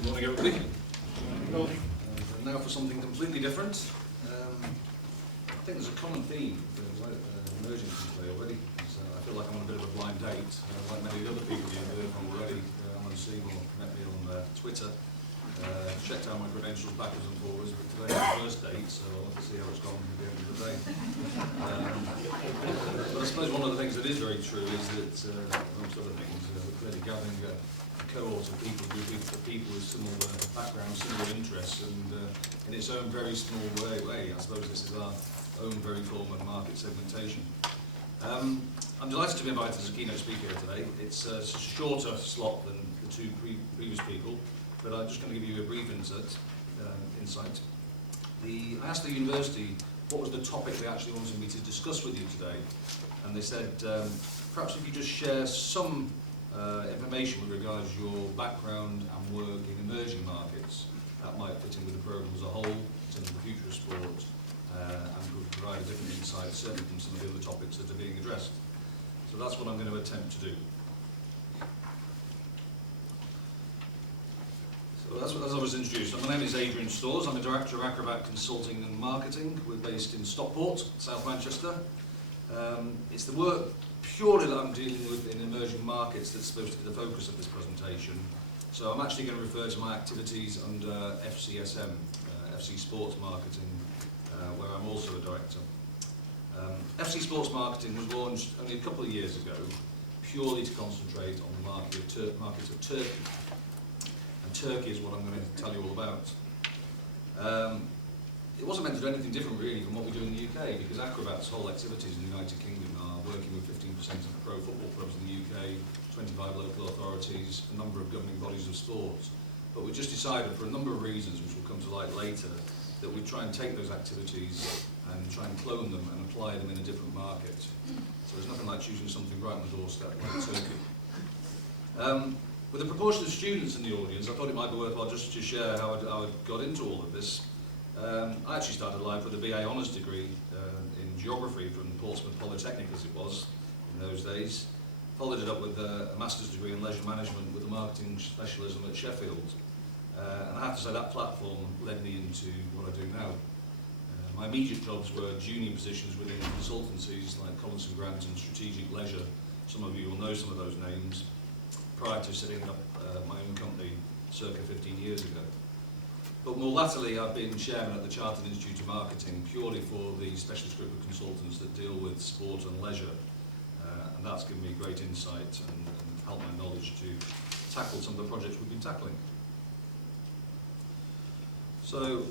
Good morning, everybody. Now for something completely different. I think there's a common theme emerging from today already. I feel like I'm on a bit of a blind date, like many other people you've heard from already. Alan Seymour met me on Twitter, checked out my credentials backwards and forwards, but today is the first date, so I'll have to see how it's gone at the end of the day. But I suppose one of the things that is very true is that, amongst other things, we're clearly gathering a cohort of people, a group of people with similar backgrounds, similar interests, and in its own very small way, I suppose this is our own very form of market segmentation. I'm delighted to be invited as a keynote speaker here today. It's a shorter slot than the two previous people, but I'm just going to give you a brief insight. I asked the university what was the topic they actually wanted me to discuss with you today, and they said, perhaps if you just share some information with regards to your background and work in emerging markets, that might fit in with the programme as a whole, in terms of the future of sport, and could provide a different insight, certainly from some of the other topics that are being addressed. So that's what I'm going to attempt to do. So as I was introduced, my name is Adrian Stores. I'm a Director of Acrobat Consulting and Marketing. We're based in Stockport, South Manchester. It's the work purely that I'm dealing with in emerging markets that's supposed to be the focus of this presentation. So I'm actually going to refer to my activities under FCSM, FC Sports Marketing, where I'm also a director. FC Sports Marketing was launched only a couple of years ago, purely to concentrate on the market of Turkey. And Turkey is what I'm going to tell you all about. It wasn't meant to do anything different really from what we do in the UK, because Acrobat's whole activities in the United Kingdom are working with 15% of the pro football clubs in the UK, 25 local authorities, a number of governing bodies of sports. But we just decided, for a number of reasons which will come to light later, that we'd try and take those activities and try and clone them and apply them in a different market. So there's nothing like choosing something right on the doorstep like Turkey. With a proportion of students in the audience, I thought it might be worthwhile just to share how I got into all of this. I actually started life with a BA Honours degree in geography from Portsmouth Polytechnic, as it was in those days. Followed it up with a master's degree in leisure management with a marketing specialism at Sheffield. And I have to say that platform led me into what I do now. My immediate jobs were junior positions within consultancies like Collinson Grant and Strategic Leisure. Some of you will know some of those names, prior to setting up my own company circa 15 years ago. But more latterly, I've been chairman at the Chartered Institute of Marketing, purely for the specialist group of consultants that deal with sport and leisure. And that's given me great insight and helped my knowledge to tackle some of the projects we've been tackling. So,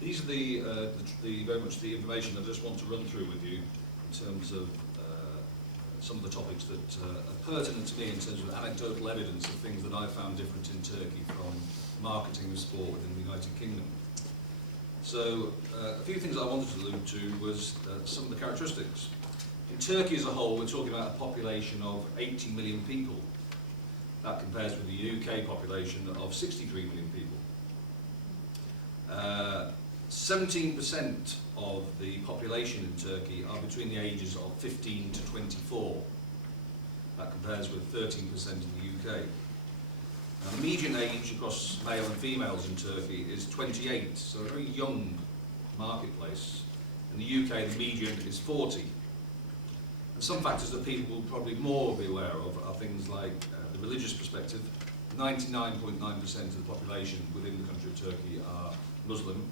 these are the very much the information I just want to run through with you in terms of some of the topics that are pertinent to me in terms of anecdotal evidence of things that I found different in Turkey from marketing of sport within the United Kingdom. So a few things I wanted to allude to was some of the characteristics. In Turkey as a whole, we're talking about a population of 80 million people. That compares with the UK population of 63 million people. 17% of the population in Turkey are between the ages of 15 to 24. That compares with 13% in the UK. Now, the median age across male and females in Turkey is 28, so a very young marketplace. In the UK, the median is 40. And some factors that people will probably more be aware of are things like the religious perspective. 99.9% of the population within the country of Turkey are Muslim.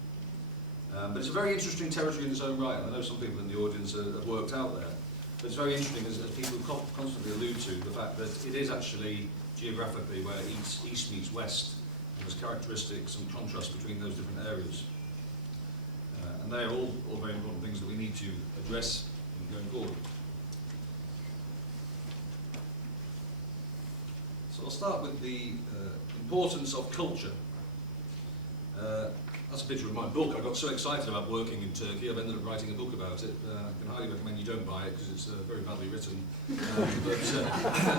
But it's a very interesting territory in its own right, and I know some people in the audience have worked out there. But it's very interesting, as people constantly allude to, the fact that it is actually geographically where east meets west, and there's characteristics and contrasts between those different areas. And they are all very important things that we need to address going forward. So I'll start with the importance of culture. That's a picture of my book. I got so excited about working in Turkey, I've ended up writing a book about it. I can highly recommend you don't buy it because it's very badly written.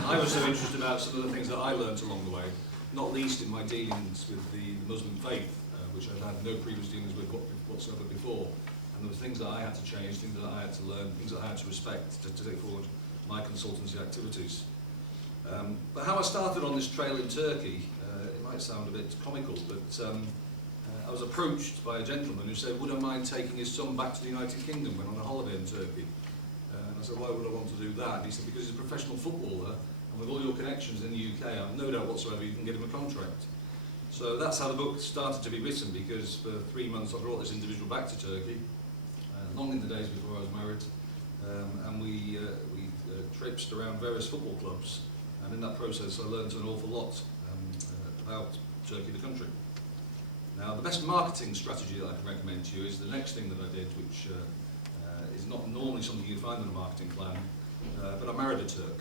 I was so interested about some of the things that I learnt along the way, not least in my dealings with the Muslim faith, which I'd had no previous dealings with whatsoever before. And there were things that I had to change, things that I had to learn, things that I had to respect to take forward my consultancy activities. But how I started on this trail in Turkey, it might sound a bit comical, but I was approached by a gentleman who said, would I mind taking his son back to the United Kingdom when on a holiday in Turkey? And I said, why would I want to do that? And he said, because he's a professional footballer, and with all your connections in the UK, I have no doubt whatsoever you can get him a contract. So that's how the book started to be written, because for 3 months I brought this individual back to Turkey, long in the days before I was married, and we traipsed around various football clubs, and in that process I learned an awful lot about Turkey, the country. Now, the best marketing strategy that I can recommend to you is the next thing that I did, which is not normally something you find in a marketing plan, but I married a Turk.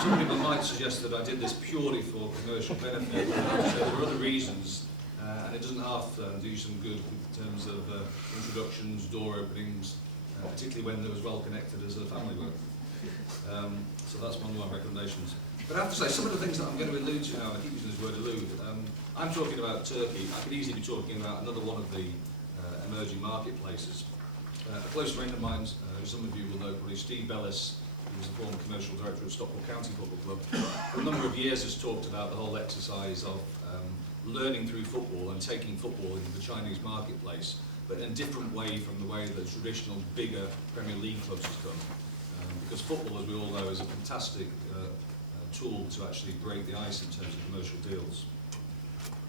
Some people might suggest that I did this purely for commercial benefit, but there are other reasons, and it doesn't half do you some good in terms of introductions, door openings, particularly when they're as well connected as a family were. So that's one of my recommendations. But I have to say, some of the things that I'm going to allude to now, I keep using this word allude, I'm talking about Turkey. I could easily be talking about another one of the emerging marketplaces. A close friend of mine, who some of you will know probably, Steve Bellis, who was the former commercial director of Stockport County Football Club, for a number of years has talked about the whole exercise of learning through football and taking football into the Chinese marketplace, but in a different way from the way that traditional, bigger Premier League clubs has done. Because football, as we all know, is a fantastic tool to actually break the ice in terms of commercial deals.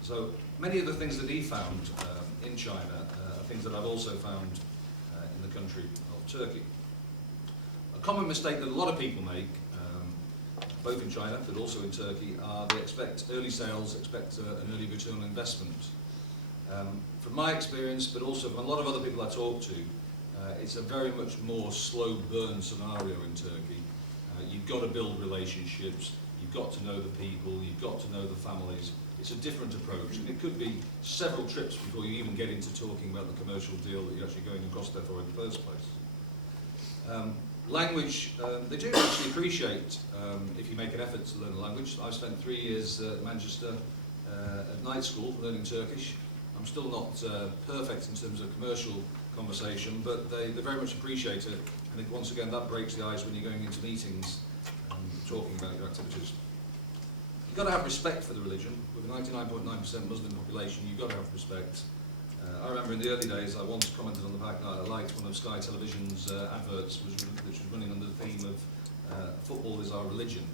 So many of the things that he found in China are things that I've also found in the country of Turkey. A common mistake that a lot of people make, both in China but also in Turkey, are they expect early sales, expect an early return on investment. From my experience, but also from a lot of other people I talk to, it's a very much more slow burn scenario in Turkey. You've got to build relationships, you've got to know the people, you've got to know the families. It's a different approach, and it could be several trips before you even get into talking about the commercial deal that you're actually going across there for in the first place. Language, they do actually appreciate if you make an effort to learn a language. I spent 3 years at Manchester at night school learning Turkish. I'm still not perfect in terms of commercial conversation, but they very much appreciate it. And once again, that breaks the ice when you're going into meetings and talking about your activities. You've got to have respect for the religion. With a 99.9% Muslim population, you've got to have respect. I remember in the early days, I once commented on the fact that I liked one of Sky Television's adverts, which was running under the theme of football is our religion.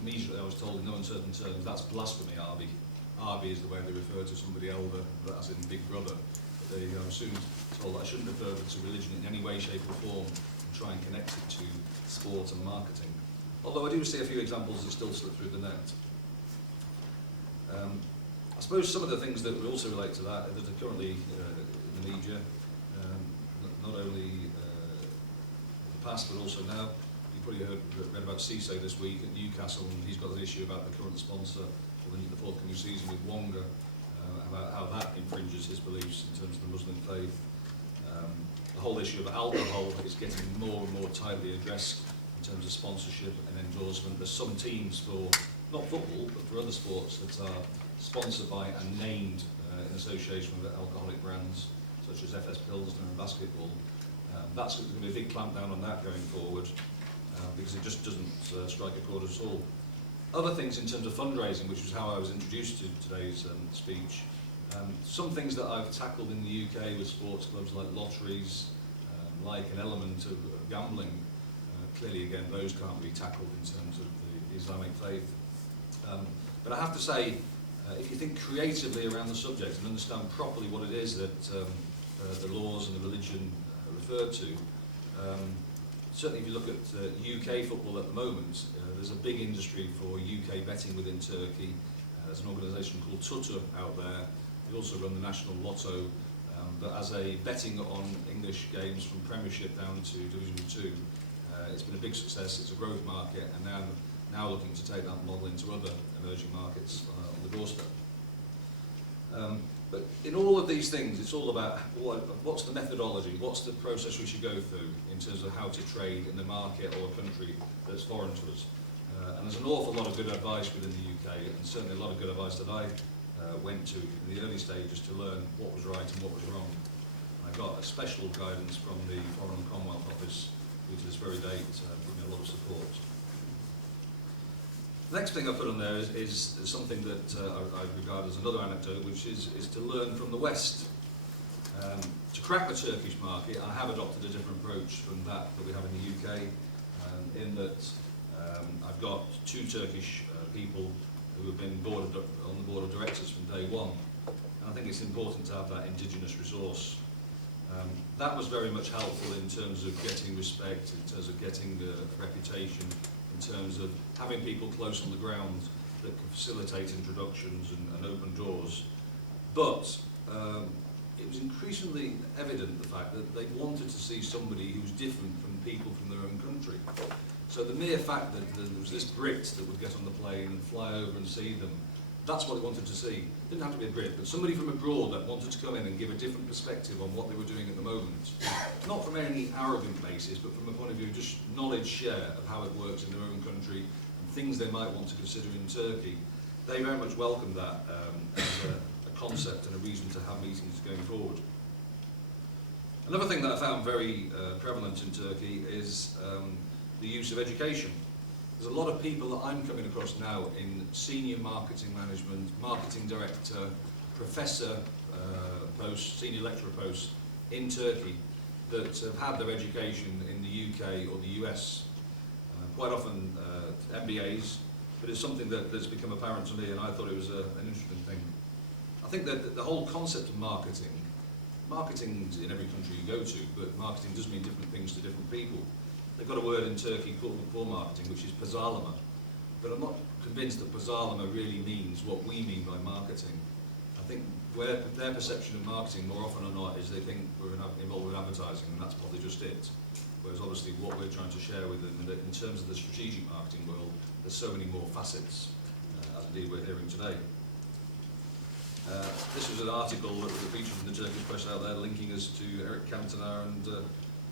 Immediately I was told in no uncertain terms, that's blasphemy, Arby. Arby is the way they refer to somebody elder, as in Big Brother. I was soon told I shouldn't refer to religion in any way, shape or form and try and connect it to sport and marketing. Although I do see a few examples that still slip through the net. I suppose some of the things that would also relate to that are currently in the media, not only in the past but also now. You probably read about Cisse this week at Newcastle, and he's got an issue about the current sponsor for the forthcoming season with Wonga, about how that infringes his beliefs in terms of the Muslim faith. The whole issue of alcohol is getting more and more tightly addressed in terms of sponsorship and endorsement. There's some teams for, not football, but for other sports that are sponsored by and named in association with alcoholic brands, such as FS Pilsner and basketball. That's going to be a big clamp down on that going forward, because it just doesn't strike a chord at all. Other things in terms of fundraising, which is how I was introduced to today's speech, some things that I've tackled in the UK with sports clubs like lotteries, like an element of gambling. Clearly, again, those can't be tackled in terms of the Islamic faith. But I have to say, if you think creatively around the subject and understand properly what it is that the laws and the religion refer to, certainly if you look at UK football at the moment, there's a big industry for UK betting within Turkey. There's an organisation called Tutu out there. They also run the National Lotto, but as a betting on English games from Premiership down to Division 2, it's been a big success. It's a growth market, and now looking to take that model into other emerging markets on the doorstep. But in all of these things, it's all about what's the methodology, what's the process we should go through in terms of how to trade in a market or a country that's foreign to us. And there's an awful lot of good advice within the UK, and certainly a lot of good advice that I went to in the early stages to learn what was right and what was wrong. I got a special guidance from the Foreign and Commonwealth Office, who to this very date gave me a lot of support. The next thing I put on there is something that I regard as another anecdote, which is to learn from the West. To crack the Turkish market, I have adopted a different approach from that we have in the UK, in that I've got 2 Turkish people who have been on the board of directors from day one. And I think it's important to have that indigenous resource. That was very much helpful in terms of getting respect, in terms of getting a reputation, in terms of having people close on the ground that can facilitate introductions and open doors. But it was increasingly evident, the fact that they wanted to see somebody who was different from people from their own country. So the mere fact that there was this Brit that would get on the plane and fly over and see them, that's what they wanted to see. It didn't have to be a Brit, but somebody from abroad that wanted to come in and give a different perspective on what they were doing at the moment. Not from any arrogant basis, but from a point of view of just knowledge share of how it works in their own country and things they might want to consider in Turkey. They very much welcomed that as a concept and a reason to have meetings going forward. Another thing that I found very prevalent in Turkey is the use of education. There's a lot of people that I'm coming across now in senior marketing management, marketing director, professor posts, senior lecturer posts in Turkey that have had their education in the UK or the US. Quite often MBAs, but it's something that's become apparent to me, and I thought it was an interesting thing. I think that the whole concept of marketing in every country you go to, but marketing does mean different things to different people. They've got a word in Turkey for marketing, which is pazarlama. But I'm not convinced that pazarlama really means what we mean by marketing. I think where their perception of marketing, more often or not, is they think we're involved with advertising, and that's probably just it. Whereas obviously what we're trying to share with them, in terms of the strategic marketing world, there's so many more facets, as indeed we're hearing today. This was an article that was featured in the Turkish press out there, linking us to Eric Cantona and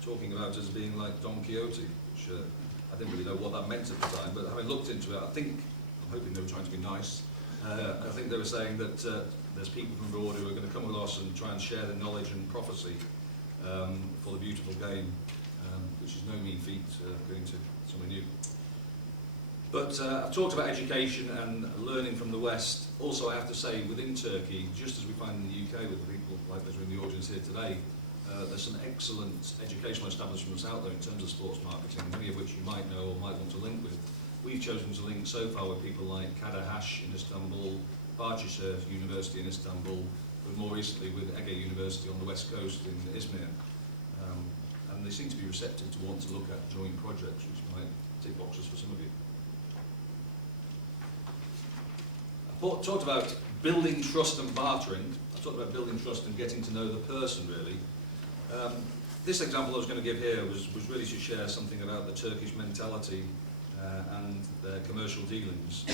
talking about us being like Don Quixote, which I didn't really know what that meant at the time, but having looked into it, I'm hoping they were trying to be nice. I think they were saying that there's people from abroad who are going to come with us and try and share their knowledge and prophecy for the beautiful game, which is no mean feat going to somewhere new. But I've talked about education and learning from the West. Also, I have to say, within Turkey, just as we find in the UK with the people like those in the audience here today, there's some excellent educational establishments out there in terms of sports marketing, many of which you might know or might want to link with. We've chosen to link so far with people like Kadahash in Istanbul, Bahçeşehir University in Istanbul, but more recently with Ege University on the west coast in Izmir. And they seem to be receptive to want to look at joint projects, which might tick boxes for some of you. I talked about building trust and bartering. I talked about building trust and getting to know the person, really. This example I was going to give here was really to share something about the Turkish mentality and their commercial dealings.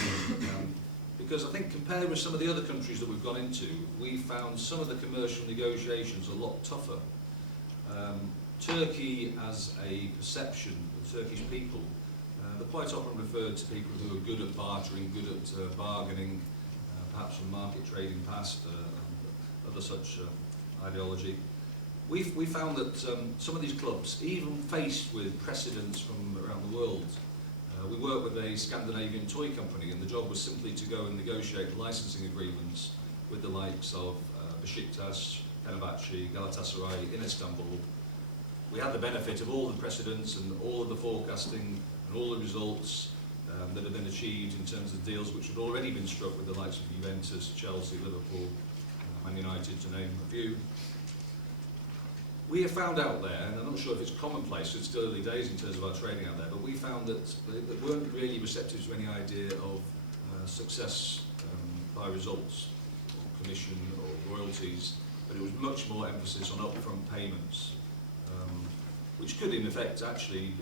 Because I think compared with some of the other countries that we've gone into, we found some of the commercial negotiations a lot tougher. Turkey as a perception, the Turkish people, they're quite often referred to people who are good at bartering, good at bargaining, perhaps from market trading past, other such ideology. We found that some of these clubs, even faced with precedents from around the world, we worked with a Scandinavian toy company, and the job was simply to go and negotiate licensing agreements with the likes of Beşiktaş, Fenerbahçe, Galatasaray in Istanbul. We had the benefit of all the precedents and all of the forecasting and all the results that had been achieved in terms of deals which had already been struck with the likes of Juventus, Chelsea, Liverpool, Man United, to name a few. We have found out there, and I'm not sure if it's commonplace, it's still early days in terms of our trading out there, but we found that they weren't really receptive to any idea of success by results, or commission or royalties, but it was much more emphasis on upfront payments, which could in effect actually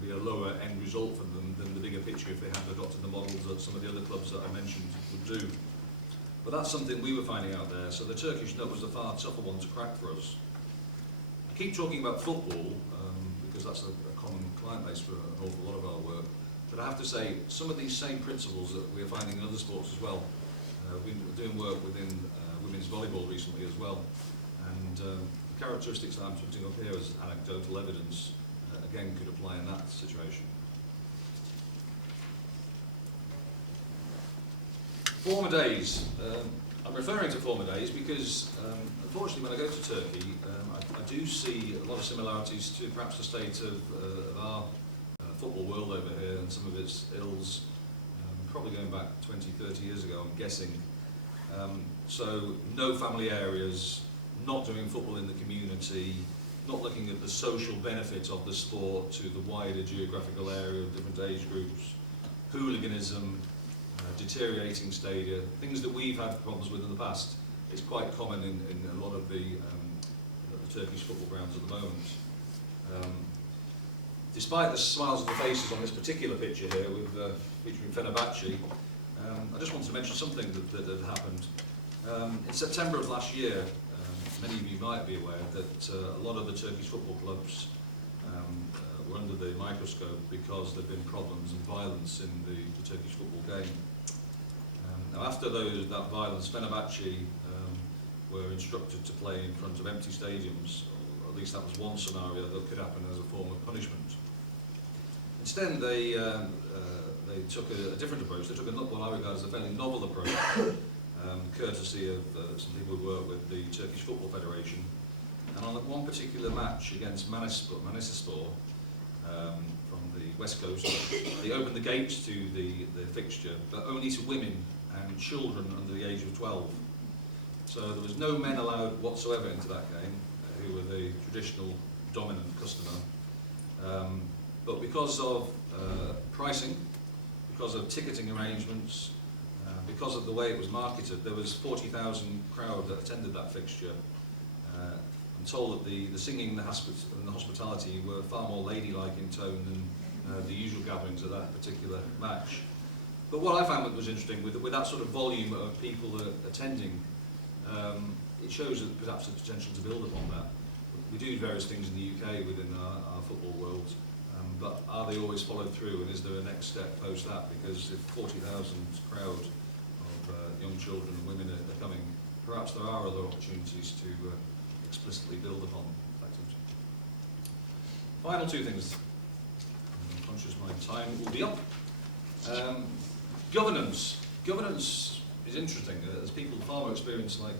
be a lower end result for them than the bigger picture if they had adopted the models that some of the other clubs that I mentioned would do. But that's something we were finding out there, so the Turkish nut was the far tougher one to crack for us. I keep talking about football, because that's a common client base for an awful lot of our work, but I have to say, some of these same principles that we're finding in other sports as well. We've been doing work within women's volleyball recently as well, and the characteristics that I'm putting up here as anecdotal evidence, again, could apply in that situation. Former days. I'm referring to former days because, unfortunately, when I go to Turkey, I do see a lot of similarities to perhaps the state of our football world over here and some of its ills, probably going back 20, 30 years ago, I'm guessing. So, no family areas, not doing football in the community, not looking at the social benefit of the sport to the wider geographical area of different age groups, hooliganism, deteriorating stadia, things that we've had problems with in the past. It's quite common in a lot of the Turkish football grounds at the moment. Despite the smiles on the faces on this particular picture here, with featuring Fenerbahce, I just wanted to mention something that had happened. In September of last year, many of you might be aware that a lot of the Turkish football clubs were under the microscope because there have been problems and violence in the Turkish football game. Now, after that violence, Fenerbahce were instructed to play in front of empty stadiums, or at least that was one scenario that could happen as a form of punishment. Instead, they took a different approach. They took what I regard as a fairly novel approach, courtesy of some people who work with the Turkish Football Federation. And on one particular match against Manisispor, from the west coast, they opened the gates to the fixture, but only to women and children under the age of 12. So there was no men allowed whatsoever into that game, who were the traditional dominant customer. But because of pricing, because of ticketing arrangements, because of the way it was marketed, there was 40,000 crowd that attended that fixture. I'm told that the singing and the hospitality were far more ladylike in tone than the usual gatherings at that particular match. But what I found that was interesting, with that sort of volume of people attending, it shows that perhaps there's potential to build upon that. We do various things in the UK within our football world, but are they always followed through, and is there a next step post that? Because if 40,000 crowd of young children and women are coming, perhaps there are other opportunities to explicitly build upon activity. Final two things. I'm conscious my time will be up. Governance. Governance is interesting. There's people far more experienced, like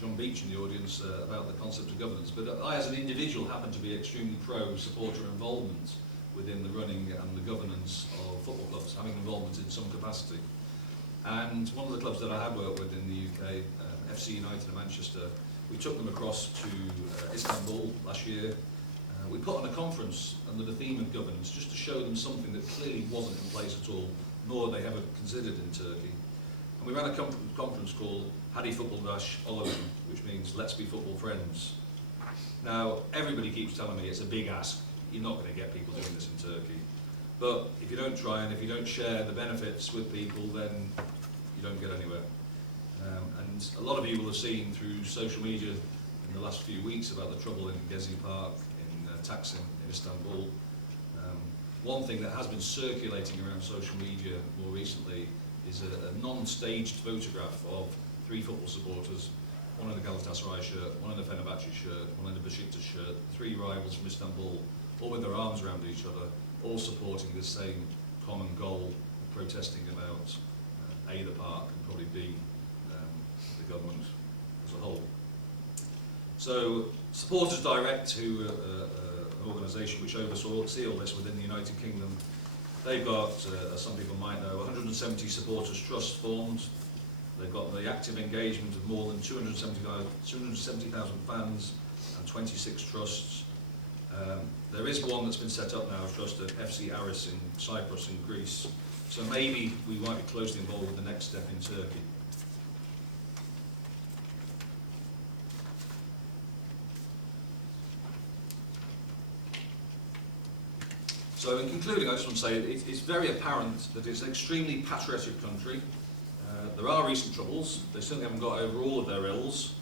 John Beach in the audience, about the concept of governance. But I, as an individual, happen to be extremely pro-supporter involvement within the running and the governance of football clubs, having involvement in some capacity. And one of the clubs that I have worked with in the UK, FC United in Manchester, we took them across to Istanbul last year. We put on a conference under the theme of governance, just to show them something that clearly wasn't in place at all, nor they ever considered in Turkey. And we ran a conference called Hadi Football Olalım, which means let's be football friends. Now, everybody keeps telling me it's a big ask. You're not going to get people doing this in Turkey. But if you don't try and if you don't share the benefits with people, then you don't get anywhere. And a lot of you will have seen through social media in the last few weeks about the trouble in Gezi Park, in Taksim, in Istanbul. One thing that has been circulating around social media more recently is a non-staged photograph of three football supporters, one in the Galatasaray shirt, one in the Fenerbahce shirt, one in the Besiktas shirt, three rivals from Istanbul, all with their arms around each other, all supporting the same common goal, protesting about A, the park, and probably B, the government as a whole. So, Supporters Direct, who an organisation which oversees all this within the United Kingdom, they've got, as some people might know, 170 supporters trusts formed. They've got the active engagement of more than 270,000 fans and 26 trusts. There is one that's been set up now, a trust at FC Aris in Cyprus in Greece. So maybe we might be closely involved with the next step in Turkey. So in concluding, I just want to say it's very apparent that it's an extremely patriotic country. There are recent troubles. They certainly haven't got over all of their ills,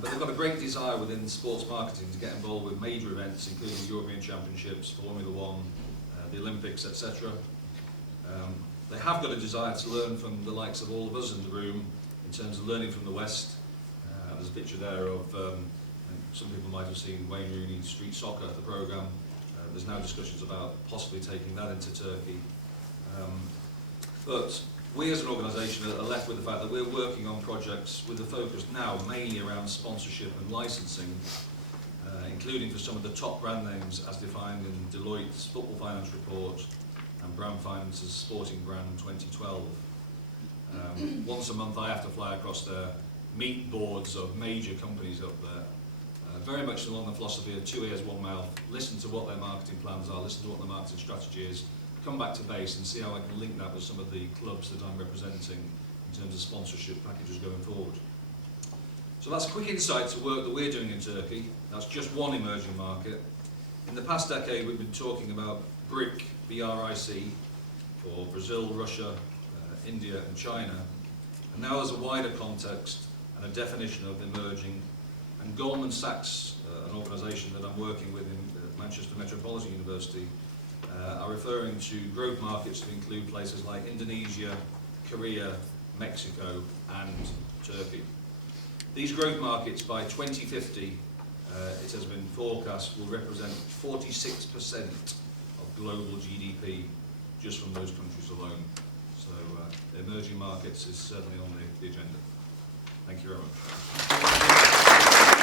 but they've got a great desire within sports marketing to get involved with major events, including European Championships, Formula One, the Olympics, etc. They have got a desire to learn from the likes of all of us in the room in terms of learning from the West. There's a picture there of, some people might have seen Wayne Rooney's Street Soccer, the programme. There's now discussions about possibly taking that into Turkey. But we as an organisation are left with the fact that we're working on projects with a focus now mainly around sponsorship and licensing, including for some of the top brand names as defined in Deloitte's Football Finance Report and Brand Finance's Sporting Brand 2012. Once a month I have to fly across there, meet boards of major companies up there, very much along the philosophy of 2 ears, 1 mouth, listen to what their marketing plans are, listen to what their marketing strategy is, come back to base and see how I can link that with some of the clubs that I'm representing in terms of sponsorship packages going forward. So that's a quick insight to work that we're doing in Turkey. That's just one emerging market. In the past decade we've been talking about BRIC, B-R-I-C, for Brazil, Russia, India and China. And now there's a wider context and a definition of emerging. And Goldman Sachs, an organisation that I'm working with in Manchester Metropolitan University, are referring to growth markets to include places like Indonesia, Korea, Mexico and Turkey. These growth markets by 2050, it has been forecast, will represent 46% of global GDP just from those countries alone. So emerging markets is certainly on the agenda. Thank you very much.